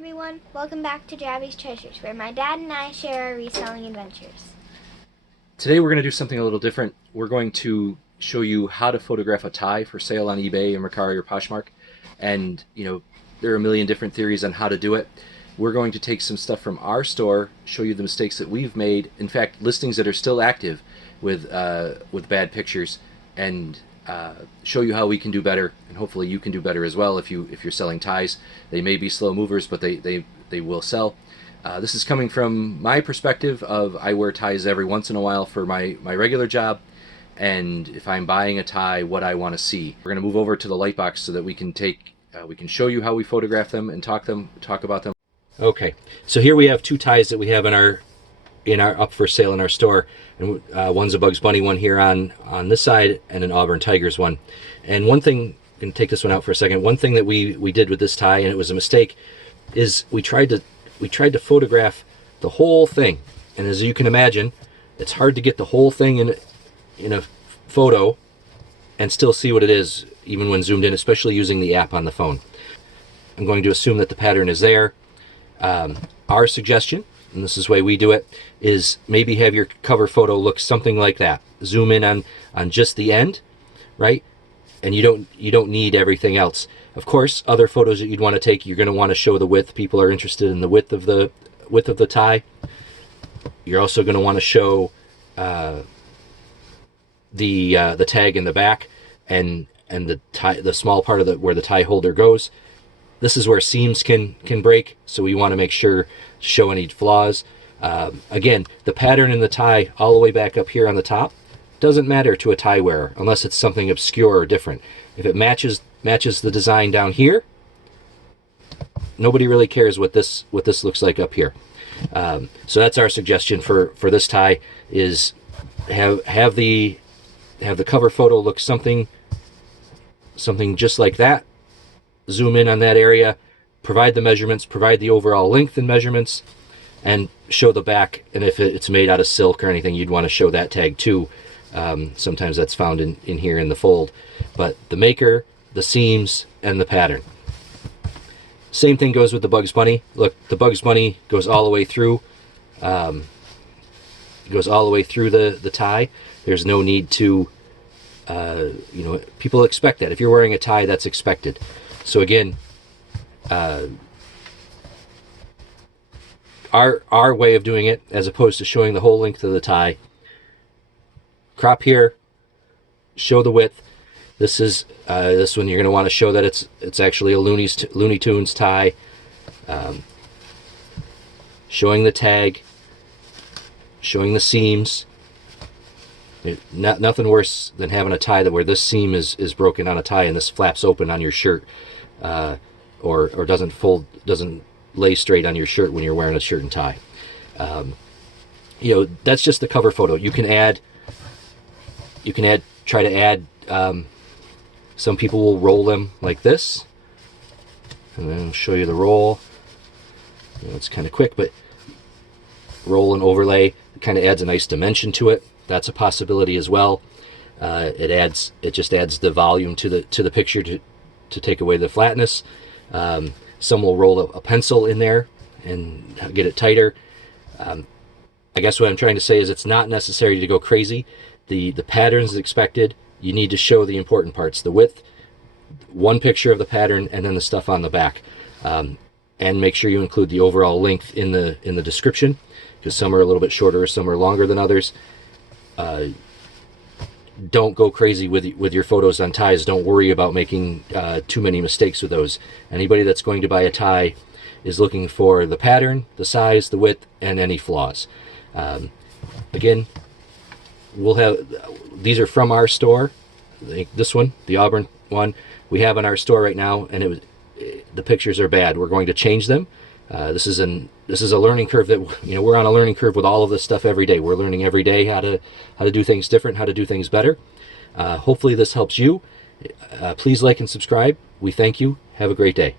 everyone, welcome back to Jabby's Treasures, where my dad and I share our reselling adventures. Today we're going to do something a little different. We're going to show you how to photograph a tie for sale on eBay, or Mercari, or Poshmark. And, there are a million different theories on how to do it. We're going to take some stuff from our store, show you the mistakes that we've made. In fact, listings that are still active with bad pictures, and show you how we can do better, and hopefully you can do better as well if you're selling ties. They may be slow movers, but they will sell. This is coming from my perspective of I wear ties every once in a while for my regular job, and if I'm buying a tie, what I want to see. We're going to move over to the light box so that we can show you how we photograph them and talk about them. Okay, so here we have two ties that we have in our up for sale in our store, and one's a Bugs Bunny one here on this side, and an Auburn Tigers one. And one thing, I'm going to take this one out for a second. One thing that we did with this tie, and it was a mistake, is we tried to photograph the whole thing. And as you can imagine, it's hard to get the whole thing in a photo and still see what it is, even when zoomed in, especially using the app on the phone. I'm going to assume that the pattern is there. Our suggestion, and this is the way we do it, is maybe have your cover photo look something like that. Zoom in on just the end, right? And you don't need everything else. Of course, other photos that you'd want to take, you're going to want to show the width. People are interested in the width of the tie. You're also going to want to show the tag in the back and the small part of where the tie holder goes. This is where seams can break, so we want to make sure to show any flaws. Again, the pattern in the tie all the way back up here on the top doesn't matter to a tie wearer unless it's something obscure or different. If it matches the design down here, nobody really cares what this looks like up here. So that's our suggestion for this tie, is have the cover photo look something just like that. Zoom in on that area, provide the measurements, provide the overall length and measurements, and show the back. And if it's made out of silk or anything, you'd want to show that tag too. Sometimes that's found in here in the fold. But the maker, the seams, and the pattern. Same thing goes with the Bugs Bunny. Look, the Bugs Bunny goes all the way through. The tie. There's no need to, people expect that. If you're wearing a tie, that's expected. So again, our way of doing it, as opposed to showing the whole length of the tie, crop here, show the width. This one you're going to want to show that it's actually a Looney Tunes tie. Showing the tag, showing the seams. Nothing worse than having a tie where this seam is broken on a tie and this flaps open on your shirt, or doesn't lay straight on your shirt when you're wearing a shirt and tie. That's just the cover photo. You can try to add. Some people will roll them like this, and then I'll show you the roll. It's kind of quick, but roll and overlay kind of adds a nice dimension to it. That's a possibility as well. It just adds the volume to the picture to take away the flatness. Some will roll a pencil in there and get it tighter. I guess what I'm trying to say is it's not necessary to go crazy. The pattern's expected. You need to show the important parts: the width, one picture of the pattern, and then the stuff on the back. And make sure you include the overall length in the description, because some are a little bit shorter, some are longer than others. Don't go crazy with your photos on ties. Don't worry about making too many mistakes with those. Anybody that's going to buy a tie is looking for the pattern, the size, the width, and any flaws. Again, these are from our store. This one, the Auburn one, we have in our store right now, and the pictures are bad. We're going to change them. This is a learning curve that we're on a learning curve with all of this stuff every day. We're learning every day how to do things different, how to do things better. Hopefully this helps you. Please like and subscribe. We thank you. Have a great day.